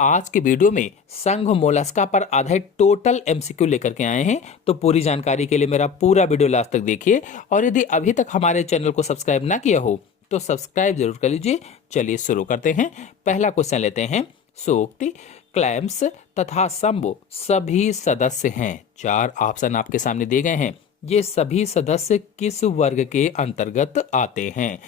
आज के वीडियो में संघ मोलस्का पर आधारित टोटल एमसीक्यू लेकर के आए हैं। तो पूरी जानकारी के लिए मेरा पूरा वीडियो लास्ट तक देखिए और यदि अभी तक हमारे चैनल को सब्सक्राइब ना किया हो तो सब्सक्राइब जरूर कर लीजिए। चलिए शुरू करते हैं। पहला क्वेश्चन लेते हैं। सूक्ति, क्लैम्स तथा शंभु सभी सदस्य हैं। 4 ऑप्शन आपके सामने दिए गए हैं। ये सभी सदस्य किस वर्ग के अंतर्गत आते हैं?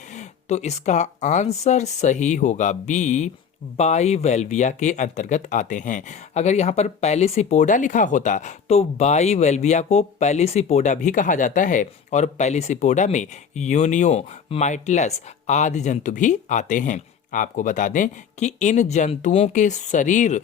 तो इसका आंसर सही होगा बी, बाइवेल्विया के अंतर्गत आते हैं। अगर यहाँ पर पैलिसिपोडा लिखा होता तो बाइवेल्विया को पैलिसिपोडा भी कहा जाता है और पैलिसिपोडा में यूनियो, माइटलस आदि जंतु भी आते हैं। आपको बता दें कि इन जंतुओं के शरीर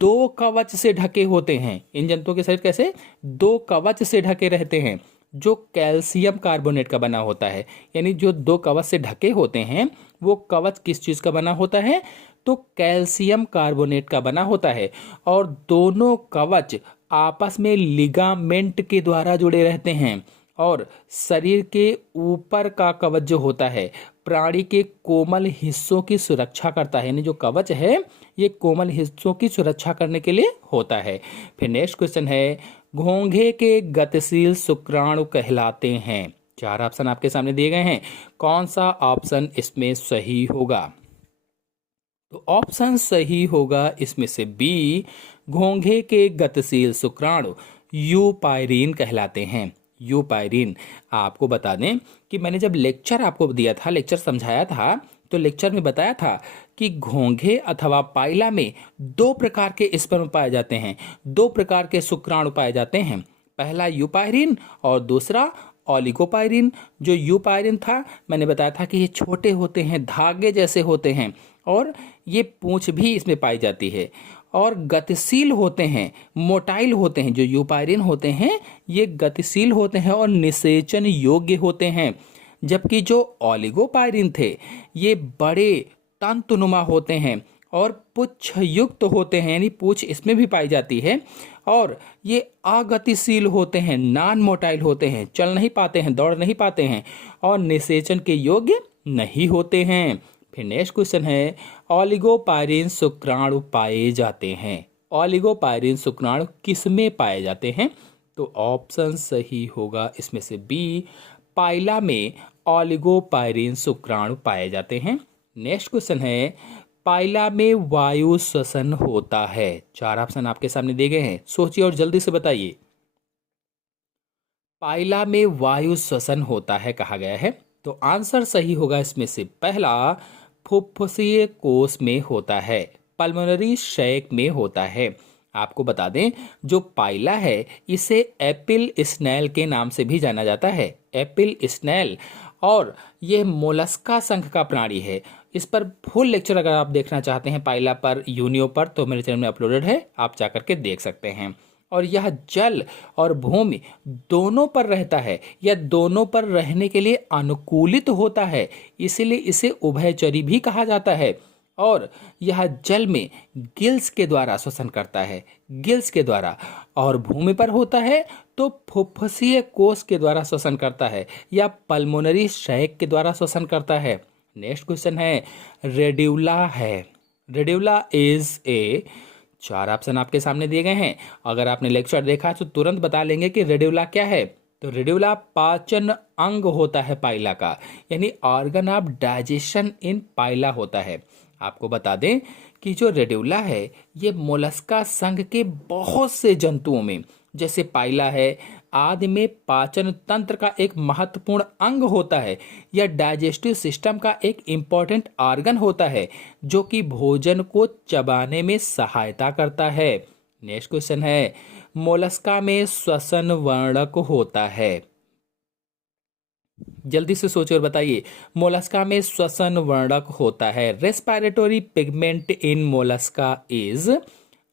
2 कवच से ढके होते हैं। इन जंतुओं के शरीर कैसे 2 कवच से ढके रहते हैं जो कैल्शियम कार्बोनेट का बना होता है। यानी जो 2 कवच से ढके होते हैं वो कवच किस चीज का बना होता है? तो कैल्शियम कार्बोनेट का बना होता है और दोनों कवच आपस में लिगामेंट के द्वारा जुड़े रहते हैं। और शरीर के ऊपर का कवच जो होता है प्राणी के कोमल हिस्सों की सुरक्षा करता है। यानी जो कवच है ये कोमल हिस्सों की सुरक्षा करने के लिए होता है। फिर नेक्स्ट क्वेश्चन है, घोंघे के गतिशील शुक्राणु कहलाते हैं। 4 ऑप्शन आपके सामने दिए गए हैं। कौन सा ऑप्शन इसमें सही होगा? तो ऑप्शन सही होगा इसमें से बी, घोंघे के गतिशील शुक्राणु यूपायरीन कहलाते हैं। यूपायरीन। आपको बता दें कि मैंने जब लेक्चर आपको दिया था, लेक्चर समझाया था, तो लेक्चर में बताया था कि घोंघे अथवा पाइला में 2 प्रकार के स्पर्म पाए जाते हैं, 2 प्रकार के शुक्राणु पाए जाते हैं। पहला यूपायरीन और दूसरा ओलिगोपायरीन। जो यूपायरीन था मैंने बताया था कि ये छोटे होते हैं, धागे जैसे होते हैं और ये पूंछ भी इसमें पाई जाती है और गतिशील होते हैं, मोटाइल होते हैं। जो यूपायरीन होते हैं ये गतिशील होते हैं और निषेचन योग्य होते हैं। जबकि जो ओलिगोपायरीन थे ये बड़े तंतुनुमा होते हैं और पुच्छ युक्त होते हैं। यानी पूंछ इसमें भी पाई जाती है और ये अगतिशील होते हैं, नॉन मोटाइल होते हैं, चल नहीं पाते हैं, दौड़ नहीं पाते हैं और निषेचन के योग्य नहीं होते हैं। फिर नेक्स्ट क्वेश्चन है, ओलिगोपायरीन शुक्राणु पाए जाते हैं। ओलिगोपायरीन शुक्राणु किसमें पाए जाते हैं? तो ऑप्शन सही होगा इसमें से बी, पाइला में ओलिगोपायरीन शुक्राणु पाए जाते हैं। नेक्स्ट क्वेश्चन है, पाइला में वायु श्वसन होता है। 4 ऑप्शन आपके सामने दिए गए हैं। सोचिए और जल्दी से बताइए। पाइला में वायु श्वसन होता है कहा गया है तो आंसर सही होगा इसमें से पहला, फुफ्फुसीय कोश में होता है, पल्मोनरी शैक में होता है। आपको बता दें जो पाइला है इसे एपिल स्नेल के नाम से भी जाना जाता है, एपिल स्नेल। और ये मोलस्का संघ का प्राणी है। इस पर फुल लेक्चर अगर आप देखना चाहते हैं पाइला पर, यूनियो पर, तो मेरे चैनल में अपलोडेड है, आप जाकर के देख सकते हैं। और यह जल और भूमि दोनों पर रहता है या दोनों पर रहने के लिए अनुकूलित होता है, इसीलिए इसे उभयचरी भी कहा जाता है। और यह जल में गिल्स के द्वारा श्वसन करता है, गिल्स के द्वारा, और भूमि पर होता है तो फुफ्फुसीय कोश के द्वारा श्वसन करता है या पल्मोनरी शैक के द्वारा श्वसन करता है। नेक्स्ट क्वेश्चन है, रेड्यूला है। Radula is a. 4 ऑप्शन आपके सामने दिए गए हैं। अगर आपने लेक्चर देखा तो तुरंत बता लेंगे कि रेड्यूला क्या है। तो रेड्यूला पाचन अंग होता है पाइला का, यानी ऑर्गन ऑफ डाइजेशन इन पाइला होता है। आपको बता दें कि जो रेड्यूला है ये मोलस्का संघ के बहुत से जंतुओं में, जैसे पाइला है आदि में पाचन तंत्र का एक महत्वपूर्ण अंग होता है। यह डाइजेस्टिव सिस्टम का एक इम्पॉर्टेंट ऑर्गन होता है जो कि भोजन को चबाने में सहायता करता है। नेक्स्ट क्वेश्चन है, मोलस्का में श्वसन वर्णक होता है। जल्दी से सोचिए और बताइए, मोलस्का में श्वसन वर्णक होता है। Respiratory pigment in Mollusca is.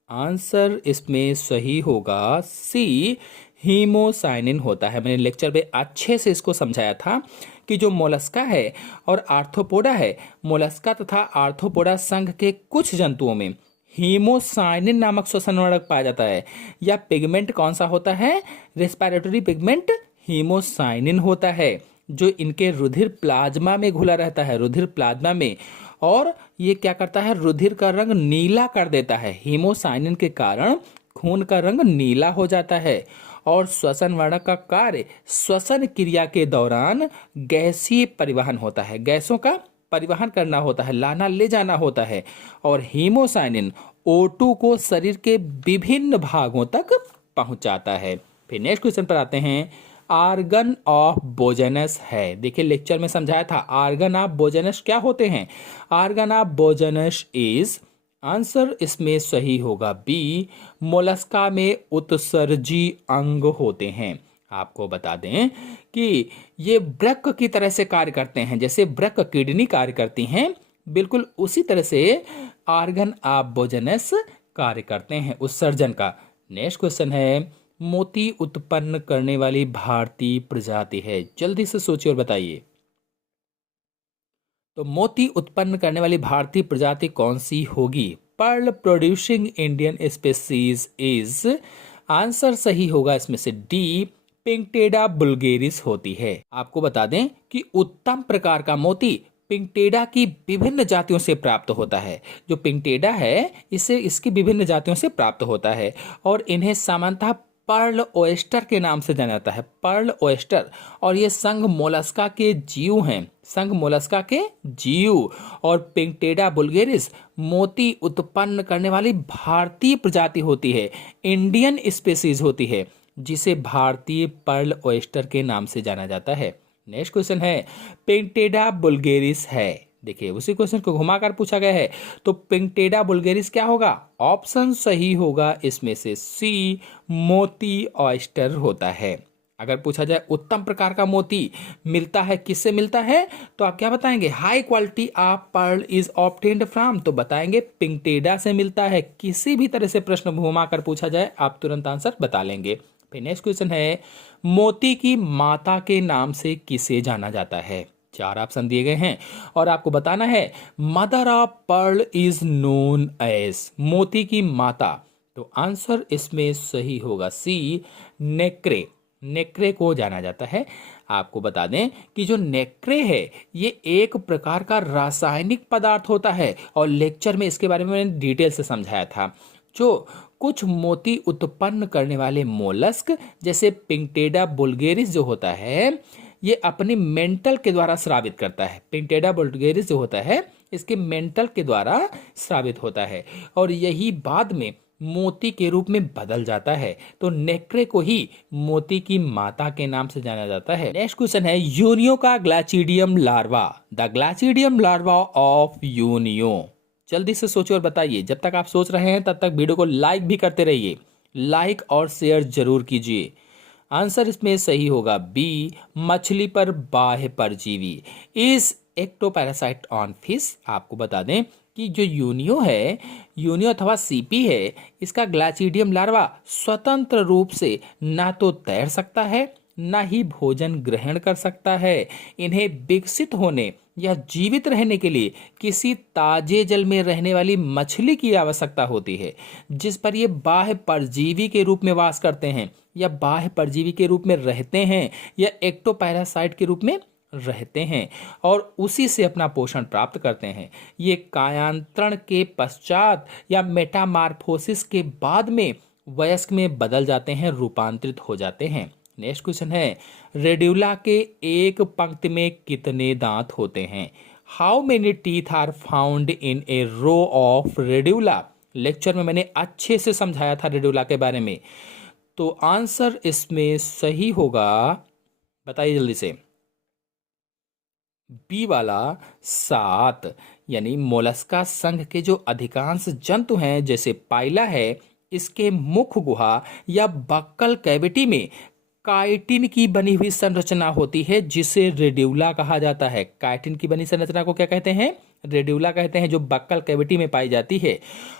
Answer इसमें सही होगा सी, हीमोसाइनिन होता है। मैंने लेक्चर में अच्छे से इसको समझाया था कि जो मोलस्का है और आर्थ्रोपोडा है, मोलस्का तथा आर्थ्रोपोडा संघ के कुछ जंतुओं में हीमोसाइनिन नामक श्वसन वर्णक पाया जाता है। या पिगमेंट कौन सा होता है? रेस्पिरेटरी पिगमेंट हीमोसाइनिन होता है जो इनके रुधिर प्लाज्मा में घुला रहता है, रुधिर प्लाज्मा में। और ये क्या करता है, रुधिर का रंग नीला कर देता है। हीमोसाइनिन के कारण खून का रंग नीला हो जाता है। और श्वसन वर्णक का कार्य श्वसन क्रिया के दौरान गैसीय परिवहन होता है, गैसों का परिवहन करना होता है, लाना ले जाना होता है। और हीमोसाइनिन O2 को शरीर के विभिन्न भागों तक पहुंचाता है। फिर नेक्स्ट क्वेश्चन पर आते हैं। आर्गन ऑफ बोजेनस है, देखिए लेक्चर में समझाया था आर्गन ऑफ बोजेनस क्या होते हैं। आर्गन ऑफ बोजेनस इज, आंसर इसमें सही होगा बी, मोलस्का में उत्सर्जी अंग होते हैं। आपको बता दें कि ये वृक्क की तरह से कार्य करते हैं, जैसे वृक्क किडनी कार्य करती हैं, बिल्कुल उसी तरह से आर्गन ऑफ बोजेनस कार्य करते हैं उत्सर्जन का। नेक्स्ट क्वेश्चन है, मोती उत्पन्न करने वाली भारतीय प्रजाति है, जल्दी से सोचिए और बताइए। तो मोती उत्पन्न करने वाली भारतीय प्रजाति कौन सी होगी। Pearl producing Indian species is, answer सही होगा इसमें से डी, पिंकटेडा बुल्गेरिस होती है। आपको बता दें कि उत्तम प्रकार का मोती पिंकटेडा की विभिन्न जातियों से प्राप्त होता है। जो पिंकटेडा है इसे इसकी विभिन्न जातियों से प्राप्त होता है और इन्हें सामान्यतः पर्ल ओएस्टर के नाम से जाना जाता है, पर्ल ओएस्टर। और ये संघ मोलस्का के जीव हैं, संघ मोलस्का के जीव। और पिंकटेडा बुल्गेरिस मोती उत्पन्न करने वाली भारतीय प्रजाति होती है, इंडियन स्पेसीज होती है, जिसे भारतीय पर्ल ओएस्टर के नाम से जाना जाता है। नेक्स्ट क्वेश्चन है, पिंकटेडा बुल्गेरिस है, देखिए उसी क्वेश्चन को घुमाकर पूछा गया है। तो पिंकटेडा बुल्गेरिस क्या होगा, ऑप्शन सही होगा इसमें से सी, मोती ऑयस्टर होता है। अगर पूछा जाए उत्तम प्रकार का मोती मिलता है किससे मिलता है, तो आप क्या बताएंगे, high quality of pearl is obtained from, तो बताएंगे पिंकटेडा से मिलता है। किसी भी तरह से प्रश्न घुमाकर पूछा जाए आप तुरंत आंसर बता लेंगे। फिर नेक्स्ट क्वेश्चन है, मोती की माता के नाम से किसे जाना जाता है। चार ऑप्शन दिए गए हैं और आपको बताना है mother of pearl is known as, मोती की माता। तो आंसर इसमें सही होगा सी, नेक्रे, नेक्रे को जाना जाता है। आपको बता दें कि जो नेक्रे है ये एक प्रकार का रासायनिक पदार्थ होता है और लेक्चर में इसके बारे में मैंने डिटेल से समझाया था। जो कुछ मोती उत्पन्न करने वाले मोलस्क जैसे पिंकटेडा बुल्गेरिस जो होता है ये अपनी मेंटल के द्वारा स्रावित करता है। पिंकटेडा बुल्गेरिस जो होता है इसके मेंटल के द्वारा स्रावित होता है और यही बाद में मोती के रूप में बदल जाता है। तो नेक्रे को ही मोती की माता के नाम से जाना जाता है। नेक्स्ट क्वेश्चन है, यूनियो का glochidium larva, the glochidium larva of Unio. जल्दी से सोचिए और बताइए। जब तक आप सोच रहे हैं तब तक वीडियो को लाइक भी करते रहिए, लाइक और शेयर जरूर कीजिए। आंसर इसमें सही होगा बी, मछली पर बाह्य परजीवी इज एक्टोपैरासाइट ऑन फिश। आपको बता दें कि जो यूनियो है, यूनियो अथवा सीपी है, इसका ग्लाचिडियम लार्वा स्वतंत्र रूप से ना तो तैर सकता है ना ही भोजन ग्रहण कर सकता है। इन्हें विकसित होने या जीवित रहने के लिए किसी ताजे जल में रहने वाली मछली की आवश्यकता होती है जिस पर ये बाह्य परजीवी के रूप में वास करते हैं या बाह्य परजीवी के रूप में रहते हैं या एक्टोपैरासाइट के रूप में रहते हैं और उसी से अपना पोषण प्राप्त करते हैं। ये कायांतरण के पश्चात या मेटामार्फोसिस के बाद में वयस्क में बदल जाते हैं, रूपांतरित हो जाते हैं। नेक्स्ट क्वेश्चन है, रेड्यूला के एक पंक्ति में कितने दांत होते हैं। How many teeth are found in a row of radula. Lecture में मैंने अच्छे से समझाया था रेड्यूला के बारे में। तो आंसर इसमें सही होगा, बताइए जल्दी से, बी वाला 7। यानी मोलस्का संघ के जो अधिकांश जंतु हैं जैसे पाइला है, इसके मुख गुहा या बक्कल कैविटी में काइटिन की बनी हुई संरचना होती है जिसे रेड्यूला कहा जाता है। काइटिन की बनी संरचना को क्या कहते हैं, रेड्यूला कहते हैं, जो बक्कल कैविटी में पाई जाती है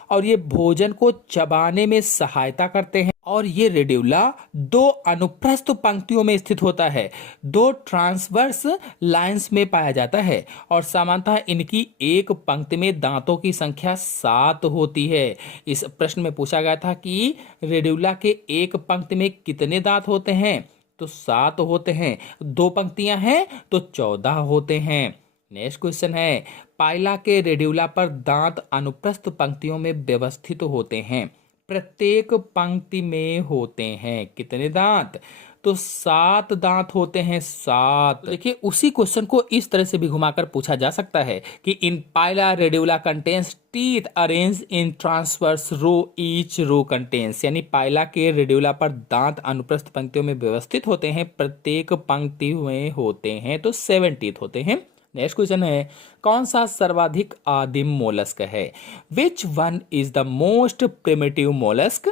और ये भोजन को चबाने में सहायता करते हैं। और ये रेड्यूला दो अनुप्रस्थ पंक्तियों में स्थित होता है, दो ट्रांसवर्स लाइंस में पाया जाता है और सामान्यतः इनकी एक पंक्ति में दांतों की संख्या 7 होती है। इस प्रश्न में पूछा गया था कि रेड्यूला के एक पंक्ति में कितने दांत होते हैं, तो 7 होते हैं। दो पंक्तियां हैं तो 14 होते हैं। नेक्स्ट क्वेश्चन है, पाइला के रेड्यूला पर दांत अनुप्रस्थ पंक्तियों में व्यवस्थित होते हैं। प्रत्येक पंक्ति में होते हैं कितने दांत? तो 7 दांत होते हैं, 7। देखिए उसी क्वेश्चन को इस तरह से भी घुमाकर पूछा जा सकता है कि in Pila radula contains teeth arrange in transverse row, each row contains, यानी पाइला के रेड्यूला पर दांत अनुप्रस्थ पंक्तियों में व्यवस्थित होते हैं, प्रत्येक पंक्ति में होते हैं, तो 7 टीथ होते हैं। नेक्स्ट क्वेश्चन है, कौन सा सर्वाधिक आदिम मोलस्क है? Which one is the most primitive mollusc?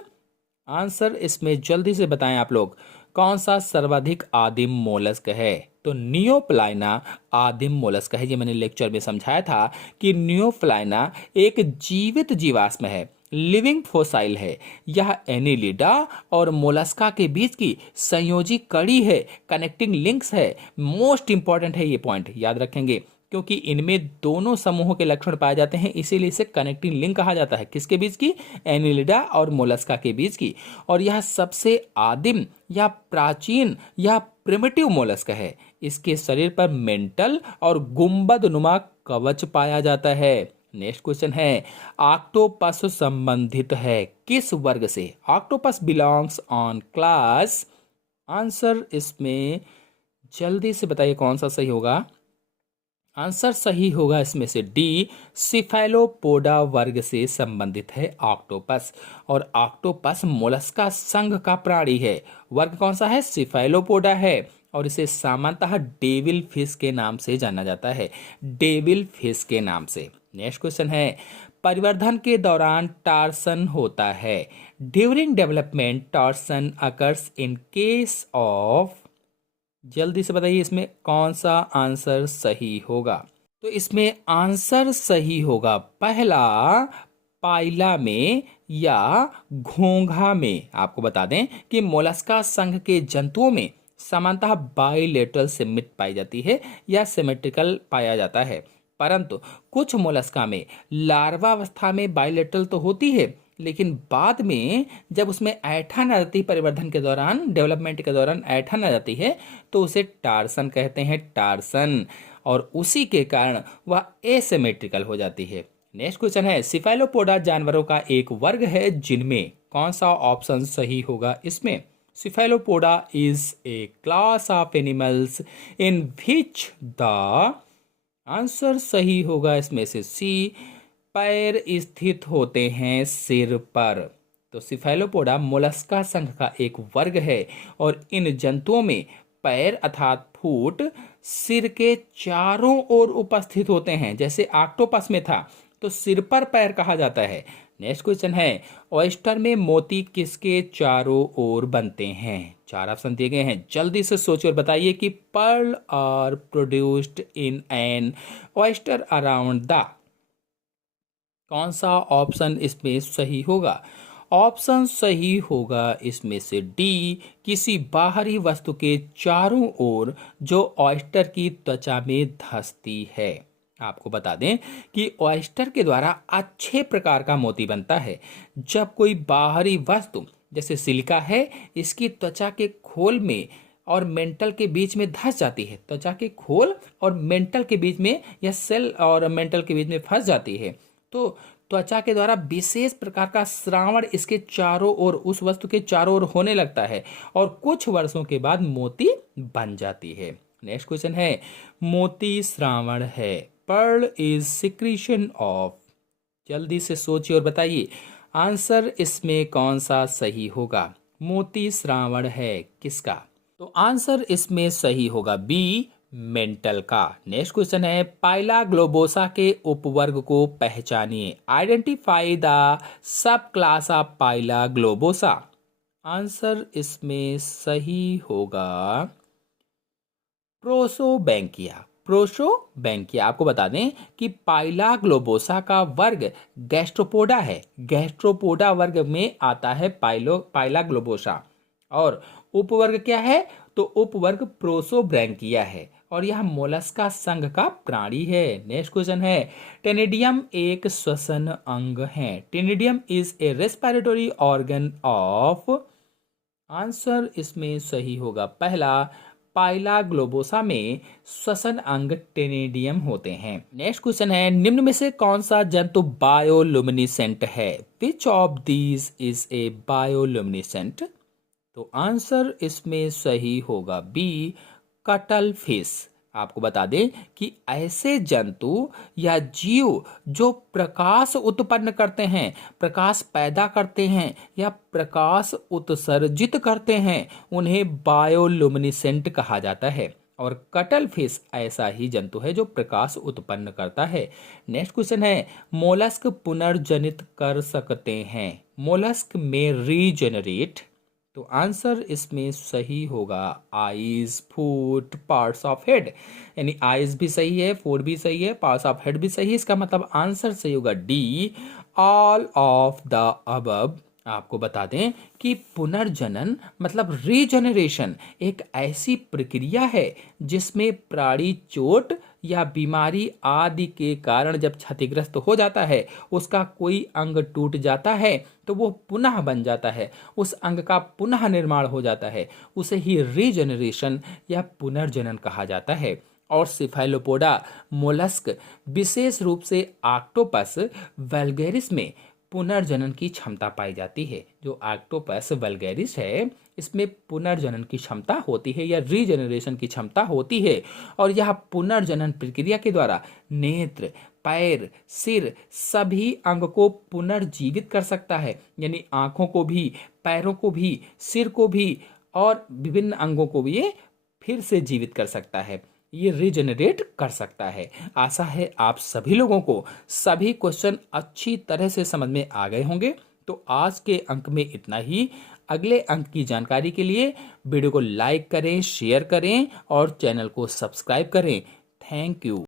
Answer इसमें जल्दी से बताएं आप लोग, कौन सा सर्वाधिक आदिम मोलस्क है? तो नियोप्लाइना आदिम मोलस्क है। ये मैंने लेक्चर में समझाया था कि नियोप्लाइना एक जीवित जीवाश्म है, लिविंग फोसाइल है। यह एनिलिडा और मोलस्का के बीच की संयोजी कड़ी है, कनेक्टिंग लिंक्स है। मोस्ट इंपॉर्टेंट है ये पॉइंट, याद रखेंगे, क्योंकि इनमें दोनों समूहों के लक्षण पाए जाते हैं, इसीलिए इसे कनेक्टिंग लिंक कहा जाता है। किसके बीच की? एनिलिडा और मोलस्का के बीच की। और यह सबसे आदिम या प्राचीन या प्रिमिटिव मोलस्क है। इसके शरीर पर मेंटल और गुंबदनुमा कवच पाया जाता है। नेक्स्ट क्वेश्चन है, ऑक्टोपस संबंधित है किस वर्ग से? Octopus belongs on class. Answer इसमें जल्दी से बताइए कौन सा सही होगा? आंसर सही होगा इसमें से डी, सिफेलोपोडा वर्ग से संबंधित है ऑक्टोपस। और ऑक्टोपस मोलस्का संघ का प्राणी है। वर्ग कौन सा है? सिफेलोपोडा है। और इसे सामान्यतः डेविल फिश के नाम से जाना जाता है, डेविल फिश के नाम से। नेक्स्ट क्वेश्चन है, परिवर्धन के दौरान टार्सन होता है। During development torsion occurs in case of. जल्दी से बताइए इसमें कौन सा आंसर सही होगा? तो इसमें आंसर सही होगा पहला, पाइला में या घोंघा में। आपको बता दें कि मोलस्का संघ के जंतुओं में सामान्यतः बाइलेटरल सिमेट्री पाई जाती है या सिमेट्रिकल पाया जाता है, परंतु कुछ मोलस्का में लार्वावस्था में बाइलेटरल तो होती है, लेकिन बाद में जब उसमें ऐंठन आ जाती है, परिवर्धन के दौरान, डेवलपमेंट के दौरान ऐंठन आ जाती है, तो उसे टार्सन कहते हैं, टार्सन। और उसी के कारण वह एसिमेट्रिकल हो जाती है। नेक्स्ट क्वेश्चन है, सिफेलोपोडा जानवरों का एक वर्ग है जिनमें कौन सा ऑप्शन सही होगा इसमें? Cephalopoda is a class of animals in which the. Answer सही होगा इसमें से सी, पैर स्थित होते हैं सिर पर। तो सिफेलोपोडा मोलस्का संघ का एक वर्ग है और इन जंतुओं में पैर अर्थात फूट सिर के चारों ओर उपस्थित होते हैं, जैसे ऑक्टोपस में था तो सिर पर पैर कहा जाता है। नेक्स्ट क्वेश्चन है, ऑयस्टर में मोती किसके चारों ओर बनते हैं? 4 ऑप्शन दिए गए हैं, जल्दी से सोचिए और बताइए कि pearl are produced in an oyster around the. कौन सा ऑप्शन इसमें सही होगा? ऑप्शन सही होगा इसमें से डी, किसी बाहरी वस्तु के चारों ओर जो ऑयस्टर की त्वचा में धंसती है। आपको बता दें कि ऑयस्टर के द्वारा अच्छे प्रकार का मोती बनता है जब कोई बाहरी वस्तु जैसे सिलिका है, इसकी त्वचा के खोल में और मेंटल के बीच में धंस जाती है। त्वचा के खोल और मेंटल के बीच में या सेल और मेंटल के बीच में फंस जाती है, तो त्वचा के द्वारा विशेष प्रकार का श्रावण इसके चारों ओर, उस वस्तु के चारों ओर होने लगता है और कुछ वर्षों के बाद मोती बन जाती है। नेक्स्ट क्वेश्चन है, मोती श्रावण है, पर्ल इज सिक्रीशन ऑफ। जल्दी से सोचिए और बताइए आंसर इसमें कौन सा सही होगा? मोती श्रावण है किसका? तो आंसर इसमें सही होगा बी, मेंटल का। नेक्स्ट क्वेश्चन है, पाइला ग्लोबोसा के उपवर्ग को पहचानिए। Identify the subclass of Pila globosa. Answer इसमें सही होगा प्रोसोबैंकिया, प्रोसोबैंकिया। आपको बता दें कि पाइला ग्लोबोसा का वर्ग गैस्ट्रोपोडा है, गैस्ट्रोपोडा वर्ग में आता है पाइला ग्लोबोसा। और उपवर्ग क्या है? तो उपवर्ग प्रोसोब्रैंकिया है और यह मोलस्का संघ का प्राणी है। नेक्स्ट क्वेश्चन है, टेनिडियम एक श्वसन अंग है। Ctenidium is a respiratory organ of. Answer इसमें सही होगा पहला, पाइला ग्लोबोसा में श्वसन अंग टेनिडियम होते हैं। नेक्स्ट क्वेश्चन है, निम्न में से कौन सा जंतु बायोलुमिनिसेंट है? Which of these is a bioluminescent? तो आंसर इसमें सही होगा बी, कटल फिश। आपको बता दें कि ऐसे जंतु या जीव जो प्रकाश उत्पन्न करते हैं, प्रकाश पैदा करते हैं या प्रकाश उत्सर्जित करते हैं, उन्हें बायोलुमिनिसेंट कहा जाता है। और कटल फिश ऐसा ही जंतु है जो प्रकाश उत्पन्न करता है। नेक्स्ट क्वेश्चन है, मोलस्क पुनर्जनित कर सकते हैं? मोलस्क में रीजेनरेट। तो आंसर इसमें सही होगा eyes, foot, parts of head. यानी आईज भी सही है, फुट भी सही है, पार्ट्स ऑफ हेड भी सही है। इसका मतलब आंसर सही होगा D, all of the above. आपको बता दें कि पुनर्जनन मतलब रीजनरेशन एक ऐसी प्रक्रिया है जिसमें प्राणी चोट या बीमारी आदि के कारण जब क्षतिग्रस्त हो जाता है, उसका कोई अंग टूट जाता है तो वो पुनः बन जाता है, उस अंग का पुनः निर्माण हो जाता है, उसे ही रीजनरेशन या पुनर्जनन कहा जाता है। और सिफेलोपोडा मोलस्क विशेष रूप से ऑक्टोपस वल्गैरिस में पुनर्जनन की क्षमता पाई जाती है। जो ऑक्टोपस वल्गैरिस है इसमें पुनर्जनन की क्षमता होती है या रीजनरेशन की क्षमता होती है। और यह पुनर्जनन प्रक्रिया के द्वारा नेत्र, पैर, सिर सभी अंग को पुनर्जीवित कर सकता है। यानी आंखों को भी, पैरों को भी, सिर को भी और विभिन्न अंगों को भी ये फिर से जीवित कर सकता है, ये रीजनरेट कर सकता है। आशा है आप सभी लोगों को सभी क्वेश्चन अच्छी तरह से समझ में आ गए होंगे। तो आज के अंक में इतना ही। अगले अंक की जानकारी के लिए वीडियो को लाइक करें, शेयर करें और चैनल को सब्सक्राइब करें। Thank you.